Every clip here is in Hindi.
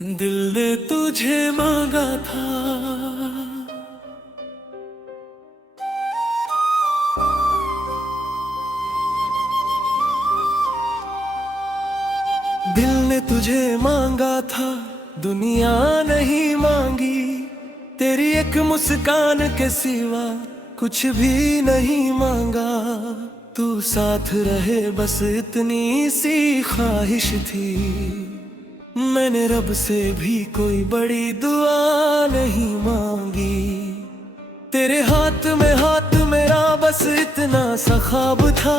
दिल ने तुझे मांगा था, दिल ने तुझे मांगा था, दुनिया नहीं मांगी। तेरी एक मुस्कान के सिवा कुछ भी नहीं मांगा। तू साथ रहे बस इतनी सी ख्वाहिश थी। मैंने रब से भी कोई बड़ी दुआ नहीं मांगी। तेरे हाथ में हाथ मेरा बस इतना सा ख्वाब था।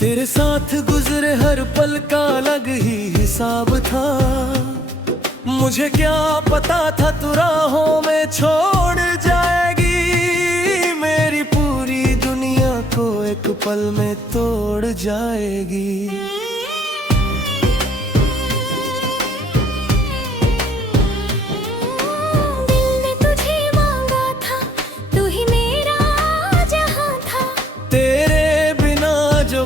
तेरे साथ गुजरे हर पल का अलग ही हिसाब था। मुझे क्या पता था तू राहों में छोड़ जाएगी। मेरी पूरी दुनिया को एक पल में तोड़ जाएगी।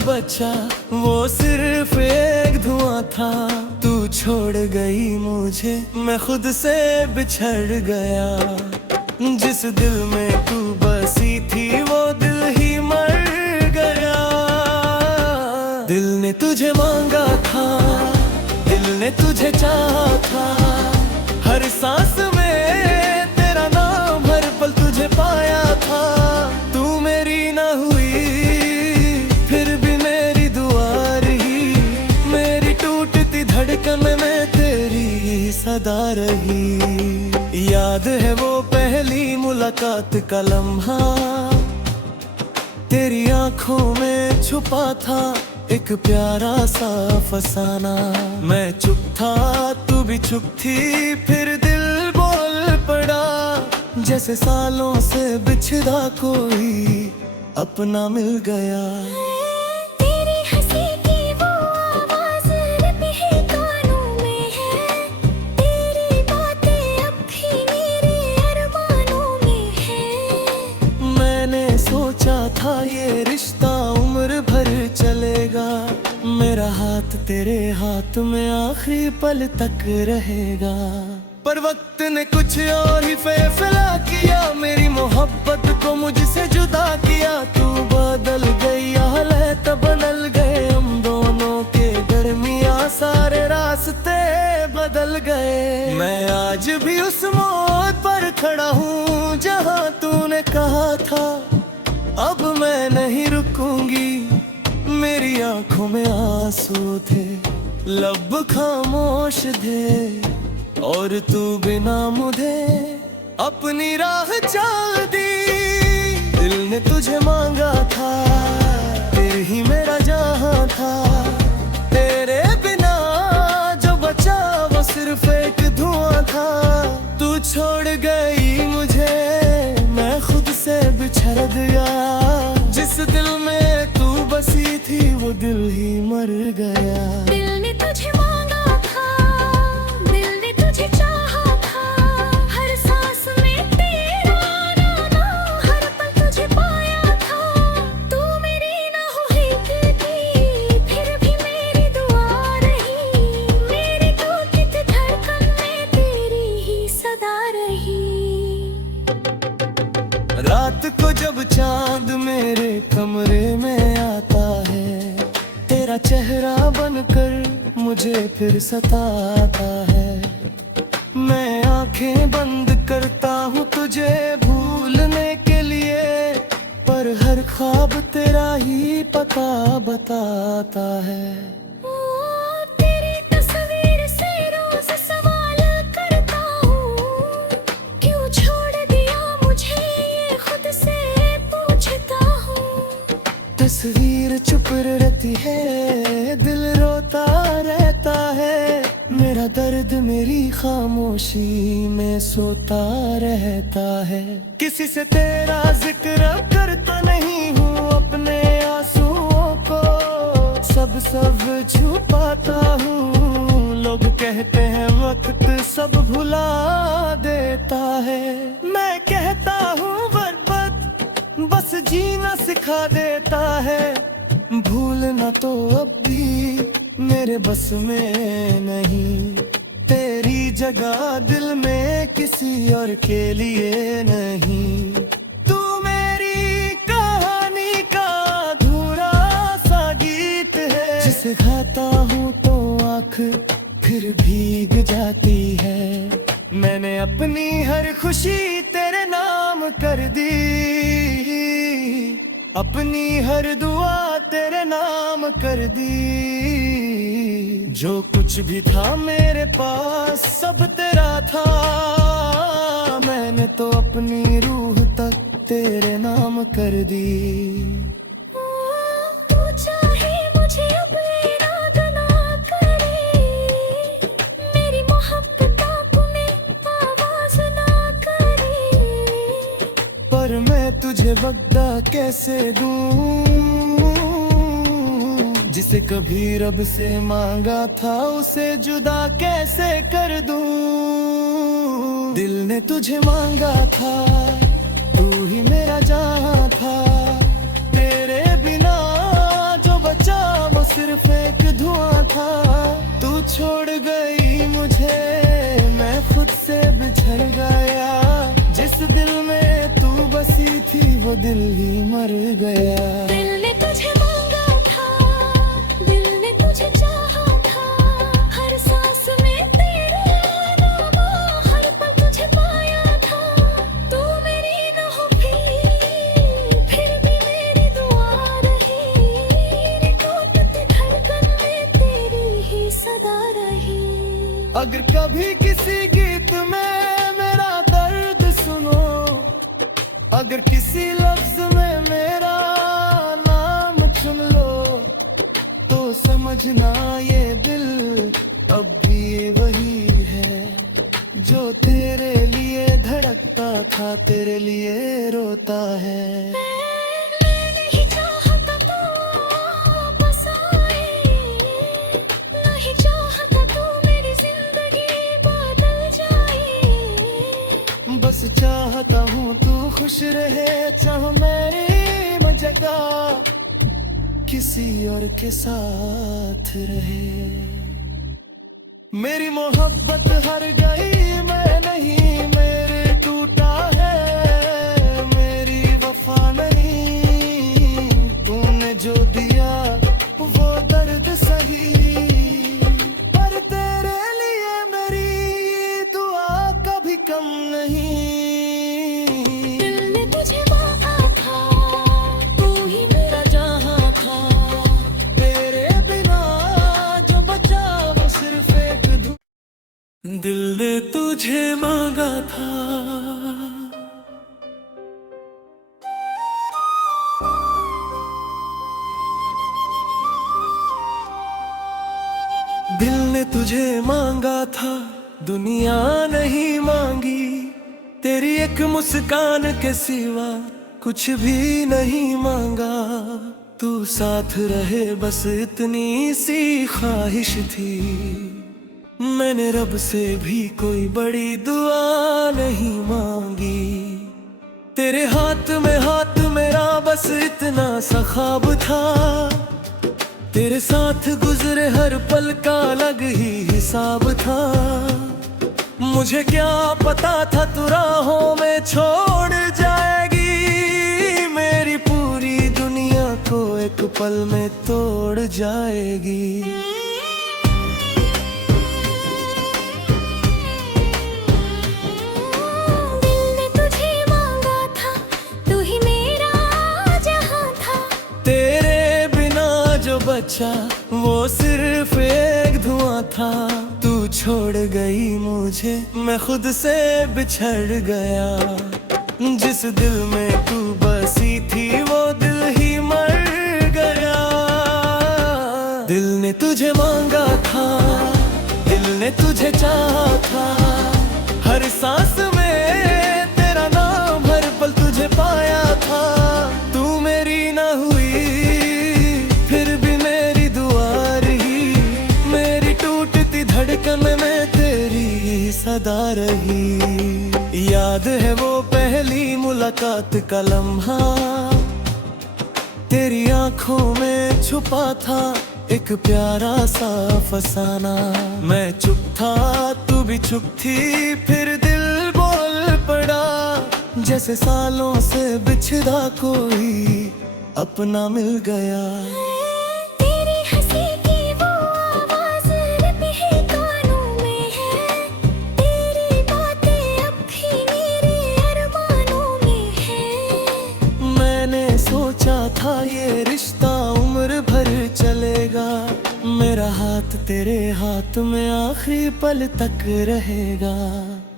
बचा वो सिर्फ एक धुआं था। तू छोड़ गई मुझे, मैं खुद से बिछड़ गया। जिस दिल में तू बसी थी वो दिल ही मर गया। दिल ने तुझे मांगा था, दिल ने तुझे चाहा था। हर सांस में तेरा नाम, हर पल तुझे पाया था। तू मेरी ना हुई धड़कन में तेरी सदा रही। याद है वो पहली मुलाकात का लम्हा, तेरी आंखों में छुपा था एक प्यारा सा फसाना। मैं चुप था तू भी चुप थी, फिर दिल बोल पड़ा। जैसे सालों से बिछड़ा कोई अपना मिल गया। सोचा था ये रिश्ता उम्र भर चलेगा। मेरा हाथ तेरे हाथ में आखिरी पल तक रहेगा। पर वक्त ने कुछ और ही फैसला किया। मेरी मोहब्बत को मुझसे जुदा किया। तू बदल गई, हालात बदल गए। हम दोनों के दरमियां सारे रास्ते बदल गए। मैं आज भी उस मोड़ पर खड़ा हूँ जहाँ तूने कहा था अब मैं नहीं रुकूंगी। मेरी आंखों में आंसू थे, लब खामोश थे। और तू बिना मुझे अपनी राह चल दी। दिल ने तुझे मांगा था, तेरे ही मेरा जहां था। तेरे बिना जो बचा वो सिर्फ एक धुआं था। तू छोड़ गई मुझे, मैं खुद से बिछड़ गया। जिस दिल में तू बसी थी वो दिल ही मर गया। दिल ने तुझे मांगा था, दिल ने तुझे चाहा था। हर सांस में तेरा नाम, हर पल तुझे पाया था। तू मेरी ना हुई फिर भी मेरी दुआ रही। मेरी टूटी धड़कन में तेरी ही सदा रही। रात को जब चांद मेरे कमरे में आता है, तेरा चेहरा बनकर मुझे फिर सताता है। मैं आंखें बंद करता हूँ तुझे भूलने के लिए, पर हर ख्वाब तेरा ही पता बताता है। तस्वीर चुप रहती है, दिल रोता रहता है। मेरा दर्द मेरी खामोशी में सोता रहता है। किसी से तेरा जिक्र करता नहीं हूँ अपने आंसुओं को। सब छुपाता हूँ। लोग कहते हैं वक्त सब भुला देता है। मैं कहता हूँ बस जीना सिखा देता है। भूलना तो अब भी मेरे बस में नहीं। जगह दिल में किसी और के लिए नहीं। तू मेरी कहानी का अधूरा सा गीत है, जिसे गाता हूँ तो आँख फिर भीग जाती है। मैंने अपनी हर खुशी तेरे नाम कर दी, अपनी हर दुआ तेरे नाम कर दी। जो कुछ भी था मेरे पास सब तेरा था, मैंने तो अपनी रूह तक तेरे नाम कर दी। तू चाहे मुझे अब याद ना करे, मेरी मोहब्बत में आवाज ना करे। पर मैं तुझे बगदा कैसे दूं, जिसे कभी रब से मांगा था उसे जुदा कैसे कर दूं। दिल ने तुझे मांगा था, तू ही मेरा जहां था। तेरे बिना जो बचा वो सिर्फ एक धुआं था। तू छोड़ गई मुझे, मैं खुद से बिछड़ गया। जिस दिल में तू बसी थी वो दिल ही मर गया। दिल ने तुझे मांगा था, दिल ने तुझे चाहा था। हर सांस में तेरा नाम, हर पल तुझे पाया था। तू मेरी न होगी फिर भी मेरी दुआ रही। मेरी टूटती धड़कन में तेरी ही सदा रही। अगर कभी किसी गीत में मेरा दर्द सुनो, अगर किसी लफ्ज में मेरा नाम चुन लो, तो समझना ये दिल अब भी वही है, जो तेरे लिए धड़कता था, तेरे लिए रोता है। मैं नहीं चाहता तू वापस आए, नहीं चाहता तू मेरी जिंदगी बदल जाए। बस चाहता हूँ तू खुश रहे, चाह मेरी जगह किसी और के साथ रहे। मेरी मोहब्बत हार गई, मैं नहीं मेरे टूटा है। मेरी वफा नहीं, तूने जो दिया वो दर्द सही। पर तेरे लिए मेरी दुआ कभी कम नहीं। दिल ने तुझे मांगा था, तू ही मेरा जहां था। तेरे बिना जो बचा वो सिर्फ एक दिल ने तुझे मांगा था। दिल ने तुझे मांगा था, दुनिया नहीं मांगी। तेरी एक मुस्कान के सिवा कुछ भी नहीं मांगा। तू साथ रहे बस इतनी सी ख्वाहिश थी। मैंने रब से भी कोई बड़ी दुआ नहीं मांगी। तेरे हाथ में हाथ मेरा बस इतना सा ख्वाब था। तेरे साथ गुजरे हर पल का अलग ही हिसाब था। मुझे क्या पता था तू राहों में छोड़ जाएगी। मेरी पूरी दुनिया को एक पल में तोड़ जाएगी। दिल ने तुझे मांगा था, तू ही मेरा जहां था। तेरे बिना जो बचा वो सिर्फ एक धुआं था। तू छोड़ गई मुझे, मैं खुद से बिछड़ गया। जिस दिल में तू बसी थी वो दिल ही मर गया। दिल ने तुझे मांगा था, दिल ने तुझे चाहा था। हर सांस में तेरा नाम, हर पल तुझे पाया था। तू मेरी ना हुई फिर भी मेरी दुआ रही। मेरी टूटती धड़कन में तेरी सदा रही। याद है वो पहली मुलाकात का लम्हा, तेरी आंखों में छुपा था एक प्यारा सा फसाना। मैं चुप था, तू भी चुप थी फिर दिल बोल पड़ा, जैसे सालों से बिछड़ा कोई अपना मिल गया। तेरी हंसी की वो आवाज़ रबी है कानों में है, तेरी बातें अब भी मेरे अरमानों में है। मैंने सोचा था ये रिश्ता उम्र भर चलेगा, मेरा हाथ तेरे हाथ में आखिरी पल तक रहेगा।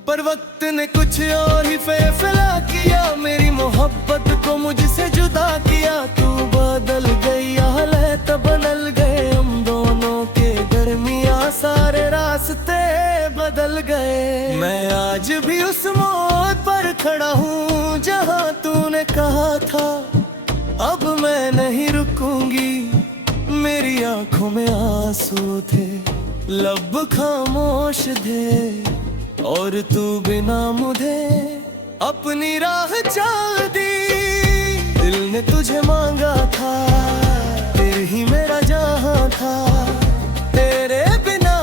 पर वक्त ने कुछ और ही फैसला किया, मेरी मोहब्बत को मुझसे जुदा किया। तू बदल गई हालत बदल गए, हम दोनों के दरमियां सारे रास्ते बदल गए। मैं आज भी उस मोड़ पर खड़ा हूँ जहाँ तूने कहा था अब मैं नहीं रुकूंगी। मेरी आंखों में आंसू थे, लब खामोश थे, और तू बिना मुझे अपनी राह चल दी। दिल ने तुझे मांगा था, तेरे ही मेरा जहां था, तेरे बिना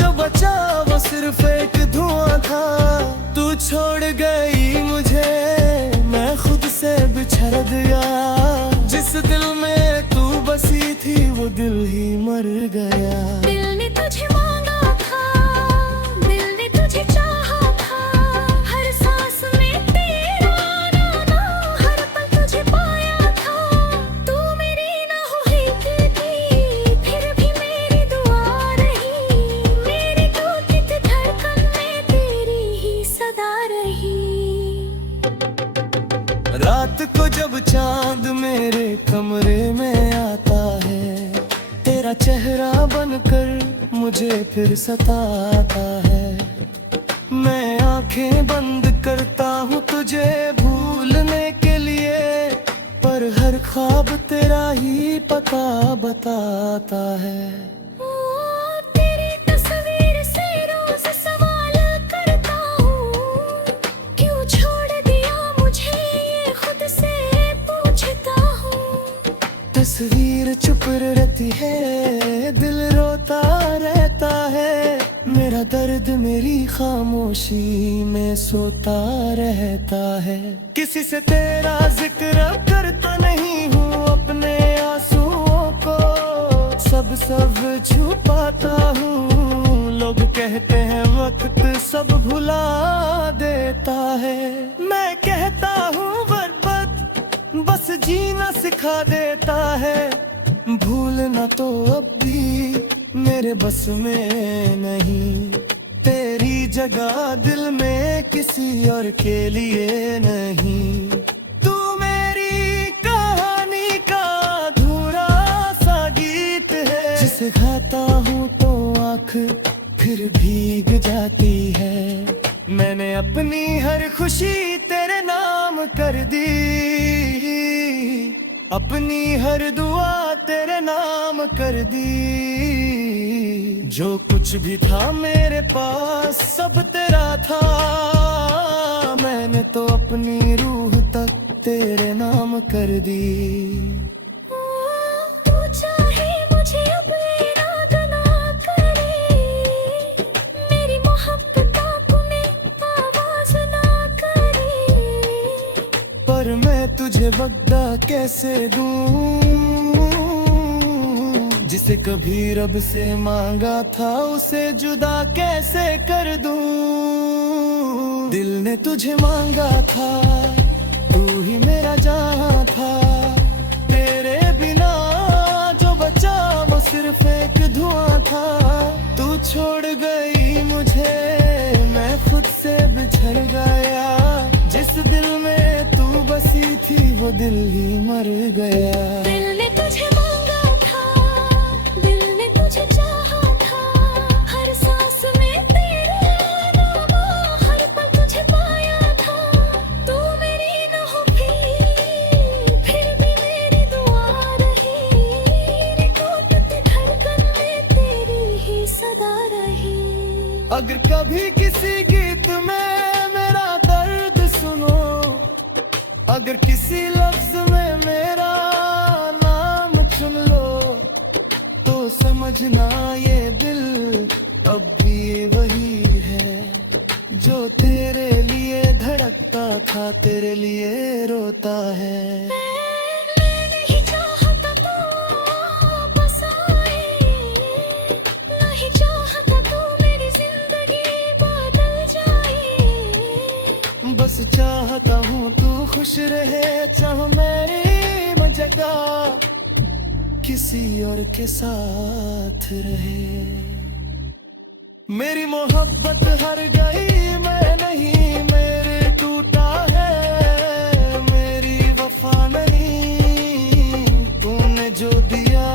जो बचा वो सिर्फ एक धुआं था। तू छोड़ गई मुझे, मैं खुद से बिछड़ गया। जिस दिल में तू बसी थी वो दिल ही मर गया। दिल ने तुझे मांगा था, दिल ने तुझे चाहा था, हर सांस में तेरा नाम, हर पल तुझे पाया था। तू मेरी ना हुई थी, फिर भी मेरी दुआ रही, मेरी टूटी धड़कन में तेरी ही सदा रही। रात को जब चांद मेरे कमरे में आता है, तेरा चेहरा बनकर मुझे फिर सताता है। मैं आंखें बंद करता हूँ तुझे भूलने के लिए, पर हर ख्वाब तेरा ही पता बताता है। तेरी तस्वीर से रोज सवाल करता हूँ, क्यों छोड़ दिया मुझे ये खुद से पूछता हूँ। तस्वीर चुप रहती है, दिल रोता रहता है, मेरा दर्द मेरी खामोशी में सोता रहता है। किसी से तेरा जिक्र करता नहीं हूँ अपने आंसुओं को, सब छुपाता हूँ। लोग कहते हैं वक्त सब भुला देता है, मैं कहता हूँ बर्बाद बस जीना सिखा देता है। भूलना तो अब भी मेरे बस में नहीं, तेरी जगह दिल में किसी और के लिए नहीं। तू मेरी कहानी का अधूरा सा गीत है, जिसे गाता हूँ तो आँख फिर भीग जाती है। मैंने अपनी हर खुशी तेरे नाम कर दी, अपनी हर दुआ तेरे नाम कर दी। जो कुछ भी था मेरे पास सब तेरा था, मैंने तो अपनी रूह तक तेरे नाम कर दी। तू चाहे मुझे अब याद ना करे, मेरी मोहब्बत में आवाज ना करे, पर मैं तुझे बगदा कैसे दूं, जिसे कभी रब से मांगा था उसे जुदा कैसे कर दूं। दिल ने तुझे मांगा था, तू ही मेरा जहां था, तेरे बिना जो बचा वो सिर्फ एक धुआं था। तू छोड़ गई मुझे, मैं खुद से बिछड़ गया। जिस दिल में तू बसी थी वो दिल ही मर गया। दिल ने तुझे मांगा था, दिल ने तुझे चाहा था, हर सांस में तेरा नाम, हर पल तुझे पाया था। तू मेरी न होगी फिर भी मेरी दुआ रही, मेरी टूटती धड़कन में तेरी ही सदा रही। अगर कभी किसी गीत में मेरा दर्द सुनो, अगर किसी लफ्ज में मेरा नाम चुन लो, तो समझना ये दिल अब भी वही जो तेरे लिए धड़कता था तेरे लिए रोता है। मैं नहीं चाहता तू वापस आए, नहीं चाहता तू मेरी जिंदगी बदल जाए। बस चाहता हूँ तू खुश रहे, चाह मेरी जगह किसी और के साथ रहे। मेरी मोहब्बत हार गई, मैं नहीं मेरे टूटा है। मेरी वफा नहीं, तूने जो दिया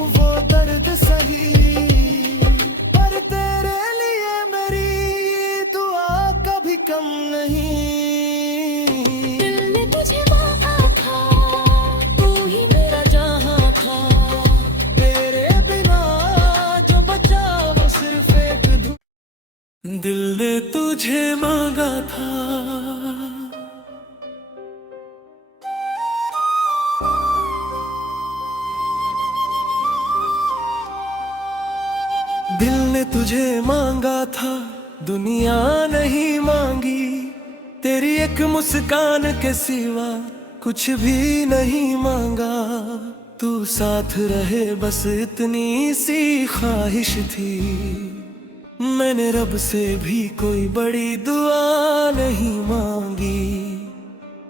वो दर्द सही। पर तेरे लिए मेरी दुआ कभी कम नहीं। दिल ने तुझे मांगा था, तू ही मेरा जहां था, तेरे बिना जो बचा वो सिर्फ एक दिल ने तुझे मांगा था। दिल ने तुझे मांगा था, दुनिया नहीं मांगी। तेरी एक मुस्कान के सिवा कुछ भी नहीं मांगा। तू साथ रहे बस इतनी सी ख्वाहिश थी। मैंने रब से भी कोई बड़ी दुआ नहीं मांगी।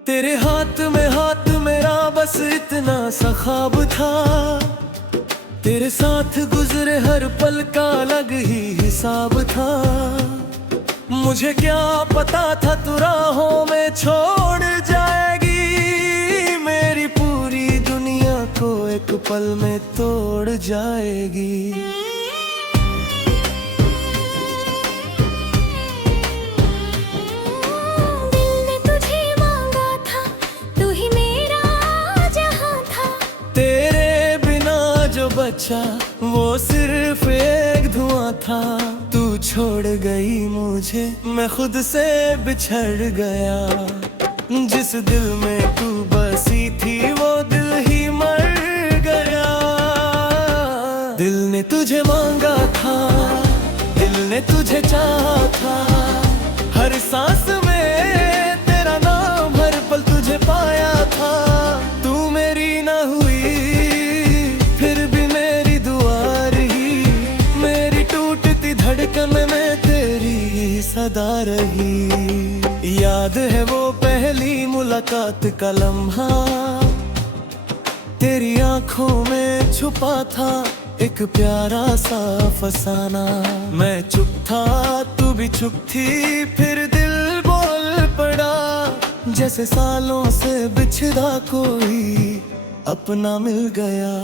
तेरे हाथ में हाथ मेरा बस इतना सा ख्वाब था। तेरे साथ गुजरे हर पल का अलग ही हिसाब था। मुझे क्या पता था तू राहों में छोड़ जाएगी। मेरी पूरी दुनिया को एक पल में तोड़ जाएगी। बचा वो सिर्फ एक धुआं था। तू छोड़ गई मुझे, मैं खुद से बिछड़ गया। जिस दिल में तू बसी थी वो दिल ही मर गया। दिल ने तुझे मांगा था, दिल ने तुझे चाहा था। हर सांस में तेरा नाम, हर पल तुझे पाया था। तू मेरी ना हुई धड़कन में तेरी सदा रही। याद है वो पहली मुलाकात का लम्हा, तेरी आंखों में छुपा था एक प्यारा सा फसाना। मैं चुप था तू भी चुप थी, फिर दिल बोल पड़ा। जैसे सालों से बिछड़ा कोई अपना मिल गया।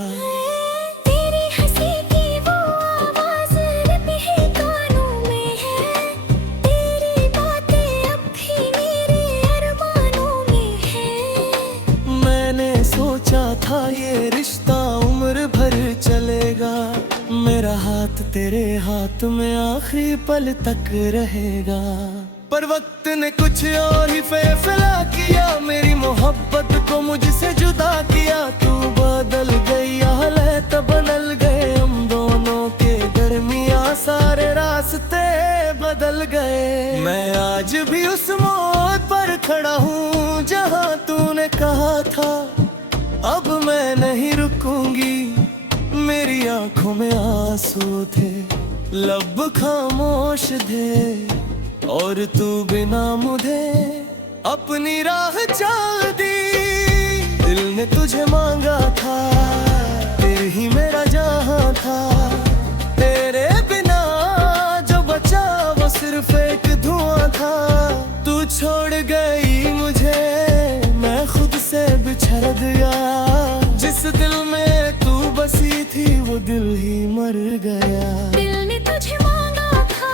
सोचा था ये रिश्ता उम्र भर चलेगा। मेरा हाथ तेरे हाथ में आखिरी पल तक रहेगा। पर वक्त ने कुछ और ही फैसला किया। मेरी मोहब्बत को मुझसे जुदा किया। तू बदल गई, हालात बदल गए। हम दोनों के दरमियां सारे रास्ते बदल गए। मैं आज भी उस मोड़ पर खड़ा हूँ जहाँ तूने कहा था अब मैं नहीं रुकूंगी। मेरी आंखों में आंसू थे, लब खामोश थे। और तू बिना मुझे अपनी राह चल दी। दिल ने तुझे मांगा था, तेरे ही मेरा जहां था। तेरे बिना जो बचा वो सिर्फ एक धुआं था। तू छोड़ गई मुझे, मैं खुद से बिछड़ गया। जिस दिल में तू बसी थी वो दिल ही मर गया। दिल ने तुझे मांगा था,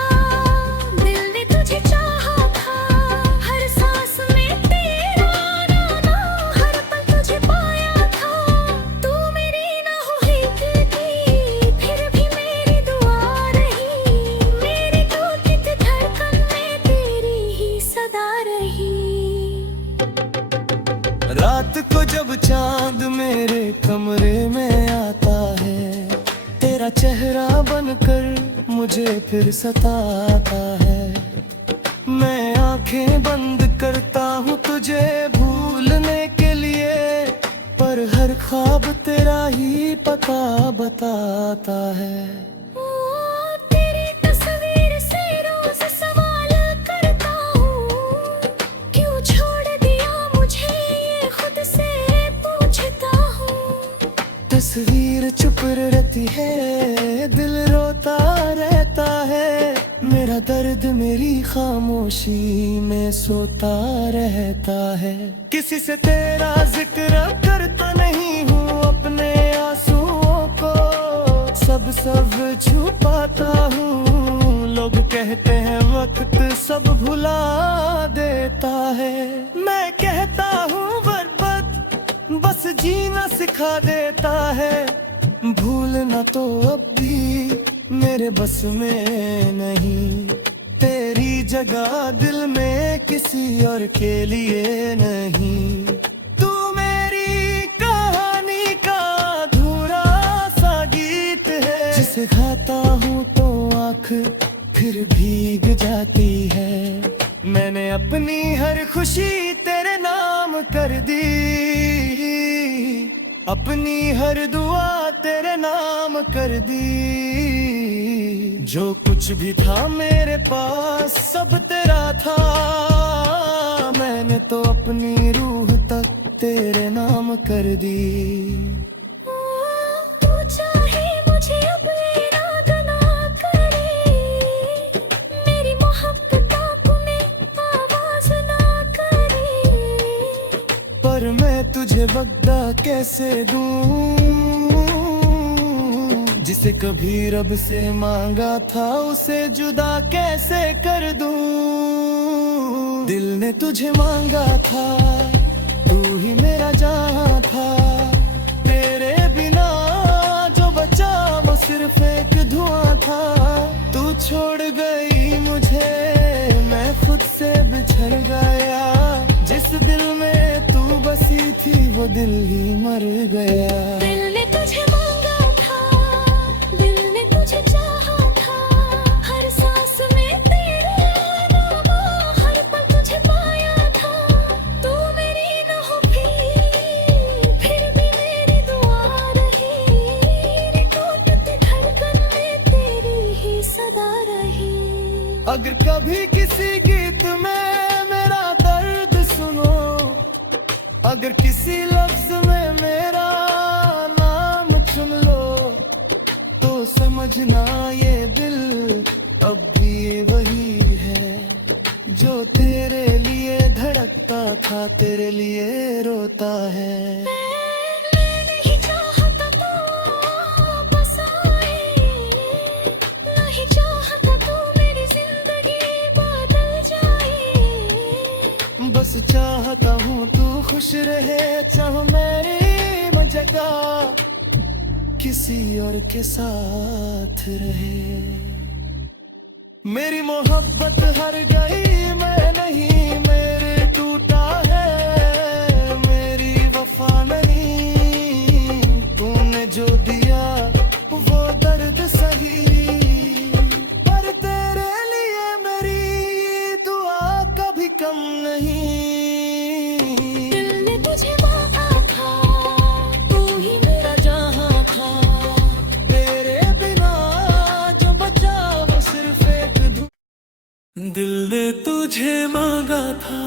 दिल ने तुझे चाहा था। हर सांस में तेरा नाम, हर पल तुझे पाया था। तू मेरी ना हुई थी, फिर भी मेरी दुआ रही। मेरी टूटी धड़कन में तेरी ही सदा रही। रात को जब चांद मेरे कमरे में आता है, तेरा चेहरा बनकर मुझे फिर सताता है। आंखें बंद करता हूँ तुझे भूलने के लिए, पर हर ख्वाब तेरा ही पता बताता है। ओ, तेरी तस्वीर से रोज सवाल करता हूँ, क्यों छोड़ दिया मुझे ये खुद से पूछता हूँ। तस्वीर चुप रहती है, दिल रोता रहता है, मेरा दर्द मेरी खामोशी में सोता रहता है। किसी से तेरा जिक्र करता नहीं हूँ अपने आंसुओं को, सब छुपाता हूँ। लोग कहते हैं वक्त सब भुला देता है, मैं कहता हूँ बर्बाद बस जीना सिखा देता है। भूलना तो अब भी मेरे बस में नहीं, तेरी जगह दिल में किसी और के लिए नहीं। तू मेरी कहानी का अधूरा सा गीत है, जिसे गाता हूँ तो आँख फिर भीग जाती है। मैंने अपनी हर खुशी तेरे नाम कर दी, अपनी हर दुआ तेरे नाम कर दी। जो कुछ भी था मेरे पास सब तेरा था, मैंने तो अपनी रूह तक तेरे नाम कर दी। तू चाहे मुझे अब इराद ना करे, मेरी मोहब्बत आँखों में आवाज ना करे, पर मैं तुझे बगदा कैसे दूं, जिसे कभी रब से मांगा था उसे जुदा कैसे कर दूं। दिल ने तुझे मांगा था, तू ही मेरा जहां था, तेरे बिना जो बचा वो सिर्फ एक धुआं था। तू छोड़ गई मुझे, मैं खुद से बिछड़ गया, जिस दिल में तू बसी थी वो दिल ही मर गया। दिल ने तुझे मांगा था, दिल ने तुझे चाहा था, हर सांस में तेरा नाम, हर पल तुझे पाया था। तू मेरी न हो फिर भी मेरी दुआ रही, मेरी टूटती धड़कन में तेरी ही सदा रही। अगर कभी किसी गीत में मेरा दर्द सुनो, अगर किसी लफ्ज में मेरा नाम चुन लो, तो समझना ये दिल अब भी वही है, जो तेरे लिए धड़कता था तेरे लिए रोता है। मैं नहीं चाहता तू वापस आए, नहीं चाहता तू मेरी जिंदगी बदल जाए, बस चाहता हूँ तू खुश रहे, चाहो मेरी जगह किसी और के साथ रहे। मेरी मोहब्बत हर गई, मैं नहीं मेरे टूटा है, मेरी वफा नहीं, तूने जो दिया वो दर्द सही, पर तेरे लिए मेरी दुआ कभी कम नहीं। दिल ने तुझे मांगा था, तू ही मेरा जहां था, तेरे बिना जो बचा वो सिर्फ एक दिल ने तुझे मांगा था।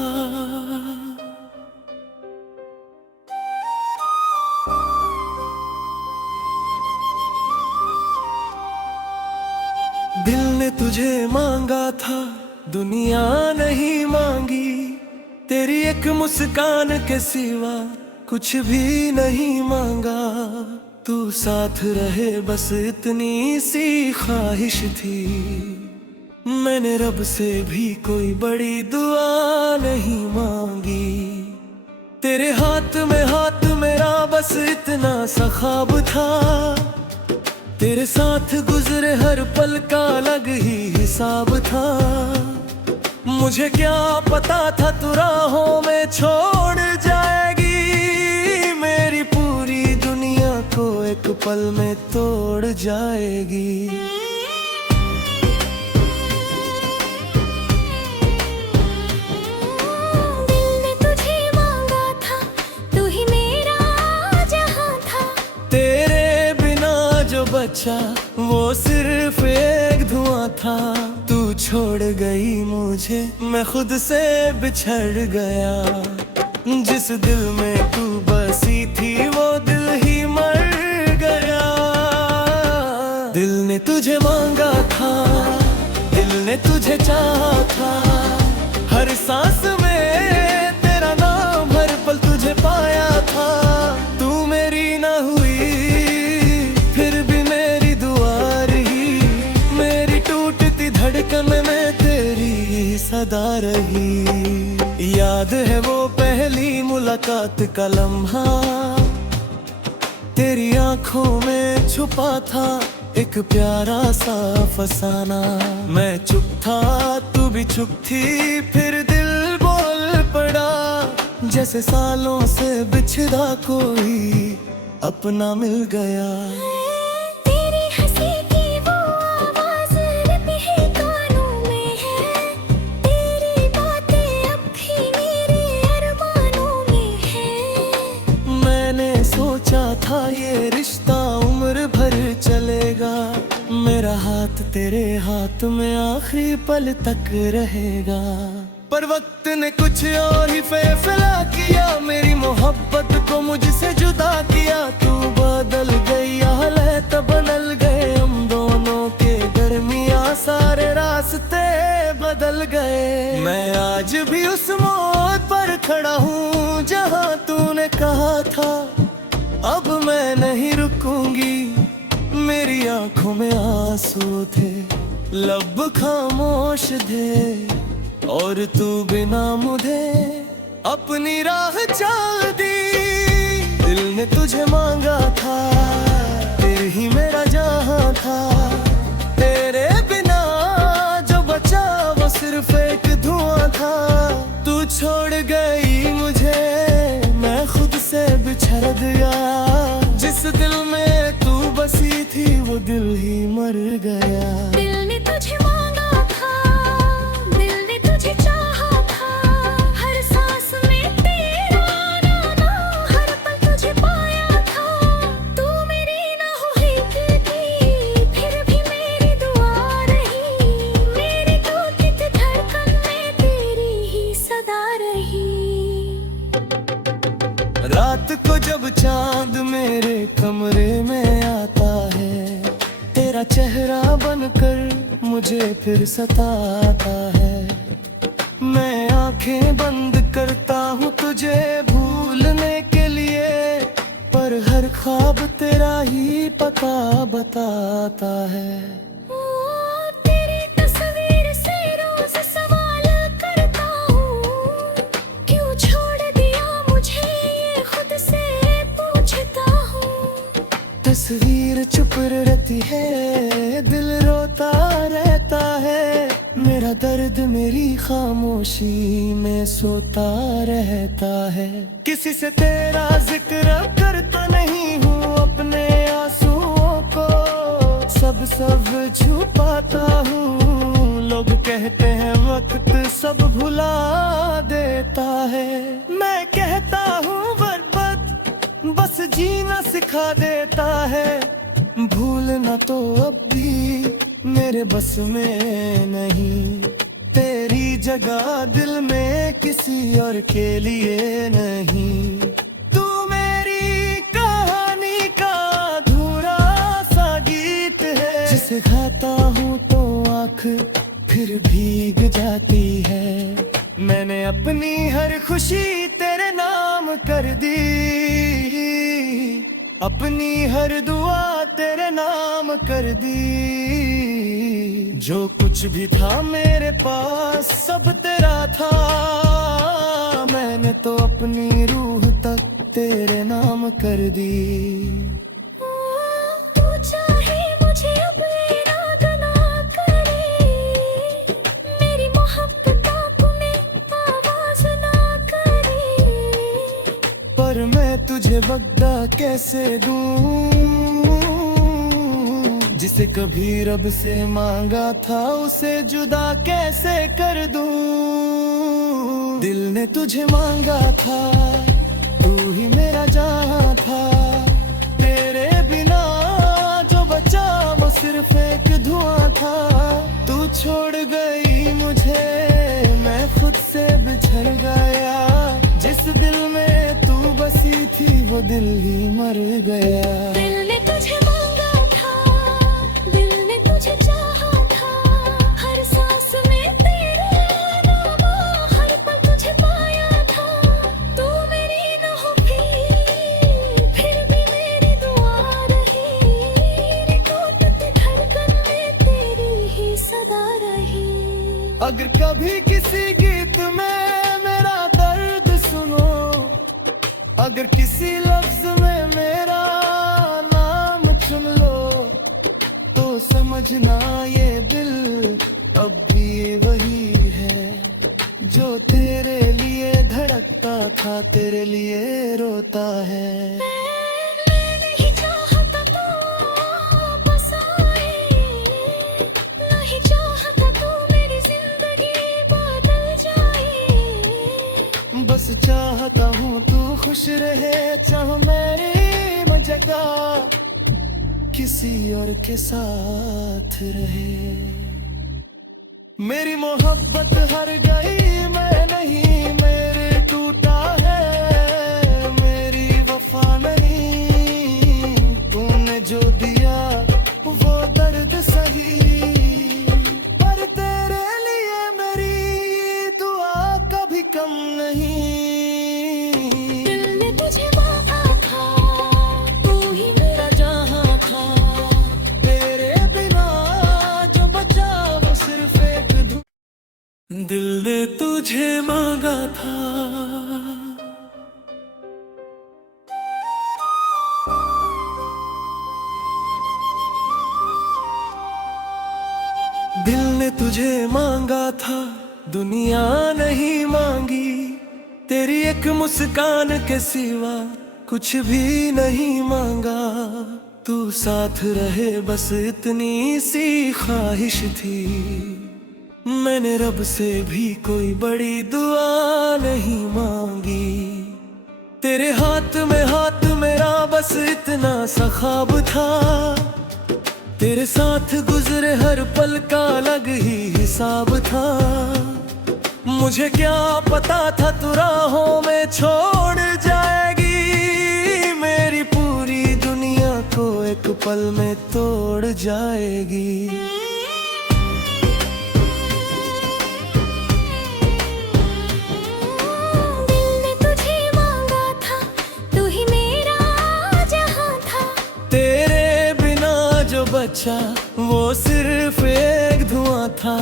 दिल ने तुझे मांगा था, दुनिया नहीं मांगी, तेरी एक मुस्कान के सिवा कुछ भी नहीं मांगा। तू साथ रहे बस इतनी सी ख्वाहिश थी, मैंने रब से भी कोई बड़ी दुआ नहीं मांगी। तेरे हाथ में हाथ मेरा बस इतना सा ख्वाब था, तेरे साथ गुजरे हर पल का अलग ही हिसाब था। मुझे क्या पता था तू राहों में छोड़ जाएगी, मेरी पूरी दुनिया को एक पल में तोड़ जाएगी। बचा वो सिर्फ एक धुआं था। तू छोड़ गई मुझे, मैं खुद से बिछड़ गया। जिस दिल में तू बसी थी वो दिल ही मर गया। दिल ने तुझे मांगा था, दिल ने तुझे चाहा था। हर सांस में तेरा नाम, हर पल तुझे पाया था। तू मेरी ना हुई फिर भी मेरी दुआ रही। मेरी टूटती धड़कन में तेरी सदा रही। याद है वो पहली मुलाकात का लम्हा, तेरी आंखों में छुपा था एक प्यारा सा फसाना। मैं चुप था, तू भी चुप थी, फिर दिल बोल पड़ा। जैसे सालों से बिछड़ा कोई अपना मिल गया। तेरी हंसी की वो आवाज़ रब ही कानों में है। तेरी बातें अब भी मेरे अरमानों में है। मैंने सोचा था ये रिश्ता उम्र भर चलेगा। मेरा हाथ तेरे हाथ में आखिरी पल तक रहेगा। पर वक्त ने कुछ और ही फैसला किया। मेरी मोहब्बत को मुझसे जुदा किया। तू बदल गई, हालात बदल गए। हम दोनों के दरमियां सारे रास्ते बदल गए। मैं आज भी उस मोड़ पर खड़ा हूँ जहाँ तूने कहा था अब मैं नहीं रुकूंगी। मेरी आंखों में आंसू थे, लब खामोश थे, और तू बिना मुझे अपनी राह चल दी। दिल ने तुझे मांगा था, तेरे ही मेरा जहां था। तेरे बिना जो बचा वो सिर्फ एक धुआं था। तू छोड़ गई मुझे, मैं खुद से बिछड़ गया। जिस दिल में तू बसी थी वो दिल ही मर गया। दिल ने तुझे मांगा था, दिल ने तुझे चाहा था। हर सांस में तेरा नाम, हर पल तुझे पाया था। तू मेरी ना हुई फिर भी मेरी दुआ रही। मेरी टूटती धड़कन में तेरी ही सदा रही। रात को जब चांद मेरे कमरे में आता है, तेरा चेहरा बनकर मुझे फिर सताता है। मैं आंखें बंद करता हूँ तुझे भूलने के लिए, पर हर ख्वाब तेरा ही पता बताता है। तेरी तस्वीर से रोज सवाल करता हूँ, क्यों छोड़ दिया मुझे ये खुद से पूछता हूँ। तस्वीर चुप रहती है, दिल रोता रहता है। मेरा दर्द मेरी खामोशी में सोता रहता है। किसी से तेरा जिक्र करता नहीं हूँ अपने आंसुओं को, सब छुपाता हूँ। लोग कहते हैं वक्त सब भुला देता है। मैं कहता हूँ बर्बाद बस जीना सिखा देता है। भूलना तो अब भी मेरे बस में नहीं। तेरी जगह दिल में किसी और के लिए नहीं। तू मेरी कहानी का अधूरा सा गीत है, जिसे गाता हूँ तो आँख फिर भीग जाती है। मैंने अपनी हर खुशी तेरे नाम कर दी, अपनी हर दुआ तेरे नाम कर दी। जो कुछ भी था मेरे पास सब तेरा था। मैंने तो अपनी रूह तक तेरे नाम कर दी। तू चाहे मुझे अब राग ना करे, मेरी मोहब्बत आँखों में आवाज ना करे। पर मैं तुझे बगदा कैसे दूं, जिसे कभी रब से मांगा था उसे जुदा कैसे कर दूं। दिल ने तुझे मांगा था, तू ही मेरा जहां था। तेरे बिना जो बचा सिर्फ एक धुआं था। तू छोड़ गई मुझे, मैं खुद से बिछड़ गया। जिस दिल में तू बसी थी वो दिल ही मर गया। दिल ने तुझे मांगा था, दिल ने तुझे चाहा था, हर सांस में तेरा नाम, हर पल तुझे पाया था। तू मेरी न होगी फिर भी मेरी दुआ रही, टूटती धड़कन में तेरी ही सदा रही। अगर कभी किसी गीत में मेरा दर्द सुनो, अगर किसी लफ्ज में मेरा नाम चुन लो, तो समझना ये दिल अब भी वही है जो तेरे लिए धड़कता था, तेरे लिए रोता है। मैं नहीं चाहता तू वापस आए, नहीं चाहता तू मेरी जिंदगी बदल जाए। बस चाहता हूँ तू खुश रहे, चाह मेरी जगह किसी और के साथ रहे। मेरी मोहब्बत हार गई, मैं नहीं मेरे टूटा है। मेरी वफा नहीं, तूने जो दिया वो दर्द सही। पर तेरे लिए मेरी दुआ कभी कम नहीं। दिल ने तुझे मांगा था, तू ही मेरा जहां था, तेरे बिना जो बचा वो सिर्फ एक दिल ने तुझे मांगा था। दिल ने तुझे मांगा था, दुनिया नहीं मांगी। तेरी एक मुस्कान के सिवा कुछ भी नहीं मांगा। तू साथ रहे बस इतनी सी ख्वाहिश थी। मैंने रब से भी कोई बड़ी दुआ नहीं मांगी। तेरे हाथ में हाथ मेरा बस इतना सा ख्वाब था। तेरे साथ गुजरे हर पल का अलग ही हिसाब था। मुझे क्या पता था तू राहों में छोड़ जाएगी, मेरी पूरी दुनिया को एक पल में तोड़ जाएगी। दिल ने तुझे मांगा था, तू ही मेरा जहां था, तेरे बिना जो बचा वो सिर्फ एक धुआं था।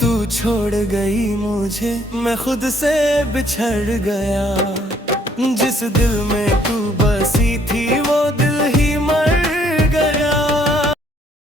तू छोड़ गई मुझे, मैं खुद से बिछड़ गया। जिस दिल में तू